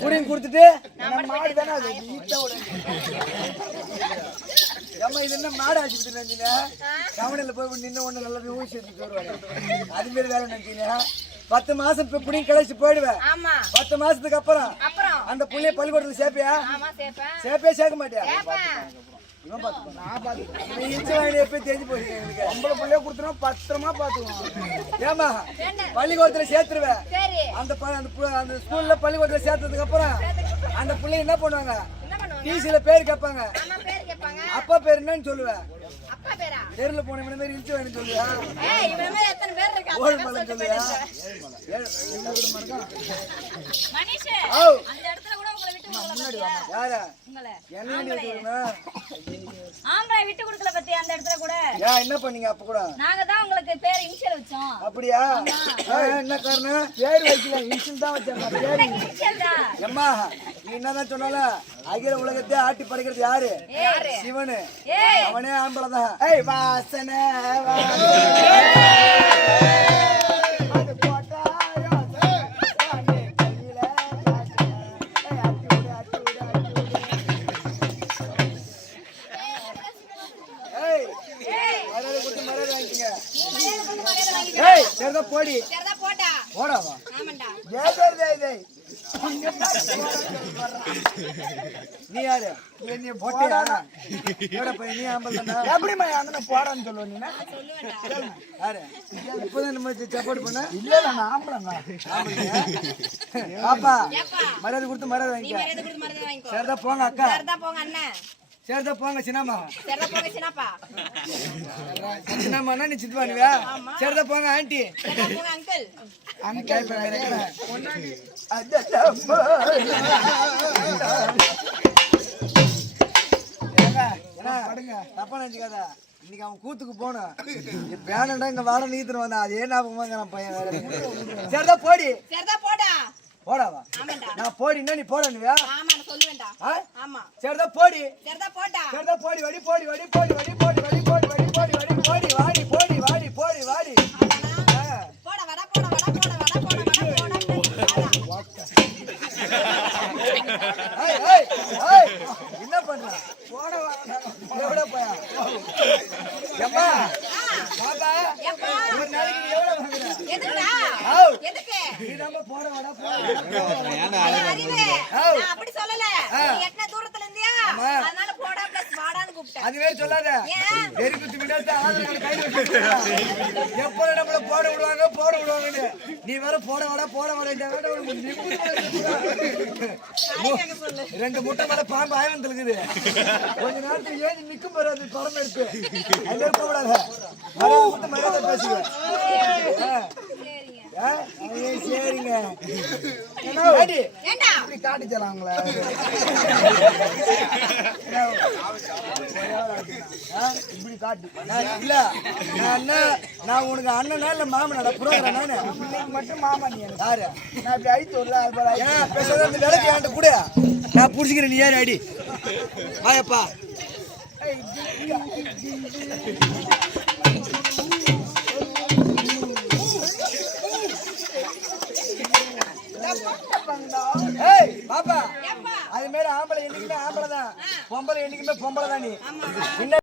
புடிங்கி கொடுத்துட்டு மாடு தானே அது? ஏம்மா இது என்ன மாடு ஆஸ்பத்திரி நினைச்சீங்க கவனில போய் நின்று ஒண்ணு நல்லா ஊசி எடுத்துட்டு வருவாங்க அது மாதிரி வேலை நினைச்சீங்க பத்து மாசம் இப்ப புடிங்கி கழிச்சு போயிடுவேன். பத்து மாசத்துக்கு அப்புறம். அந்த புள்ளைய பள்ளிக்கூடத்துல சேர்ப்பியா? ஆமா சேப்பேன் சேர்ப்பே சேர்க்க மாட்டியா? பத்திரமா பாத்துக்குவோம் ஏமா பள்ளிக்கூடத்துல சேர்த்துருவேன். சரி. அந்த ப- அந்த ஸ்கூல்ல பள்ளிக்கூடத்துல சேர்த்ததுக்கு அப்புறம் அந்த பிள்ளை என்ன பண்ணுவாங்க? என்ன பண்ணுவாங்க? டிசியில பேர் கேட்பாங்க. அம்மா பேர் கேட்பாங்க. அப்பா பேர் என்னன்னு சொல்லுவேன். அப்பா பேரா? தெருல போன இவன மாதிரி இழுச்சு வேணும் இருக்கு ஓடு அத்தனை மலை. பேர் சொல்லுவியா ஏழு எங்களுக்கு ஆம்பளை விட்டு கொடுக்கல பத்தியா? அந்த இடத்துல கூட? என்ன பண்ணீங்க அப்ப கூட? நாங்க தான் உங்களுக்கு பேர் இனிஷியல் வச்சோம். அப்படியா? என்ன காரணம்? பேர் வைக்கல தான் வச்சாங்க பேர் இனிஷியல். தான்? எம்மா நீ என்னதான் சொன்னாலும் அகில உலகத்தை ஆட்டி படைக்கிறது யாரு? சிவனு. அவனே ஆம்பளை தான் ஏய் வாசனை சரிதான் போடி. சரிதான் போட்டா போடாவா ஆமாண்டா. ஏய், ஏய், ஏய். நீ யாரு நீ எப்படிமா போடான்னு சொல்லுவ சொல்லுவேன்டா. யாரு? இப்பதான் நம்ம சப்போர்ட் பண்ண? இல்ல நான் ஆம்பளைங்க பாப்பா ஏப்பா. மரியாதை கொடுத்து மரியாதை நீ வாங்கிக்க. மரியாதை கொடுத்து மரியாதை வாங்கிக்கோ. சரிதான் போங்க அக்கா. போங்க அண்ணன் சரிதான் போங்க சின்னம்மா. சரிதான் போங்க சின்னப்பா. நீ சித்து பண்ணுவியா சரிதான் போங்க ஆண்டி. அங்கிள். படுங்க. தப்பா நினைச்சுக்காத. இன்னைக்கு அவன் கூத்துக்கு போனோம். வேணாண்டா இங்க வாட நீத்துட்டு வந்தான் அது ஏன் ஞாபகமா பையன் வேற? சரிதான் போடி. போடா. போடாவா நான் போடின்னா நீ போடணுவியா? சொல்லுவேன்டா? ஆமா. சரிதான் போடி. சரிதான் போட்டா சரிதான் போடி வடி போடி வடி போடி வடி போடி வடி போடி வடி போடி வடி போடி வாடி போடி வாடி போடி வாடி. ஆ. போட வட போட வட போட வட போட வட போட ஏய், ஏய், ஏய், என்ன பண்ற? போட எவ்வளோ போயா? பாப்பா ஒரு நாளைக்கு. எதுக்கு? நம்ம போட வாடா போட. நான் அப்படி சொல்லல. நீ எத்தனை தூரத்துல இருந்தியா? அதனால போடா பிளஸ் வாடான்னு கூப்பிட்டேன். அது வேற சொல்லாத? வெறி குத்து விடாத ஆளுங்க கையில எப்போ நம்மள போட விடுவாங்க போட விடுவாங்கன்னு. நீ வேற போட வாடா போட வாடா ரெண்டு முட்டை மேல பாம்பு ஆயிரம் இருக்குது கொஞ்ச நேரத்துக்கு ஏறி நிக்கும் பாரு அது படம் எடுத்து. அது இருக்க கூடாது. மரியாதை கொடுத்து மரியாதை பேசுங்க ஆ. சரிங்க. காட்டிச்சலாங்களே? இப்படி காட்டு. நான் இல்ல. நான் நான் உனக்கு அண்ணனா இல்ல மாமனாடா புரோகிராம் நானு? இன்னைக்கு மட்டும் மாமா நீ யாரு? நான் இப்படி அழித்து வரல அது பேசாத இந்த விளக்கு என்கிட்ட கூட. நான் புடிச்சுக்கிறேன் நீ ஏறி அடி. வாயப்பா. ஏய் பாப்பா. அது மாதிரி ஆம்பளை என்னைக்குமே ஆம்பளை தான் பொம்பளை என்னைக்குமே பொம்பளை தான் நீ என்ன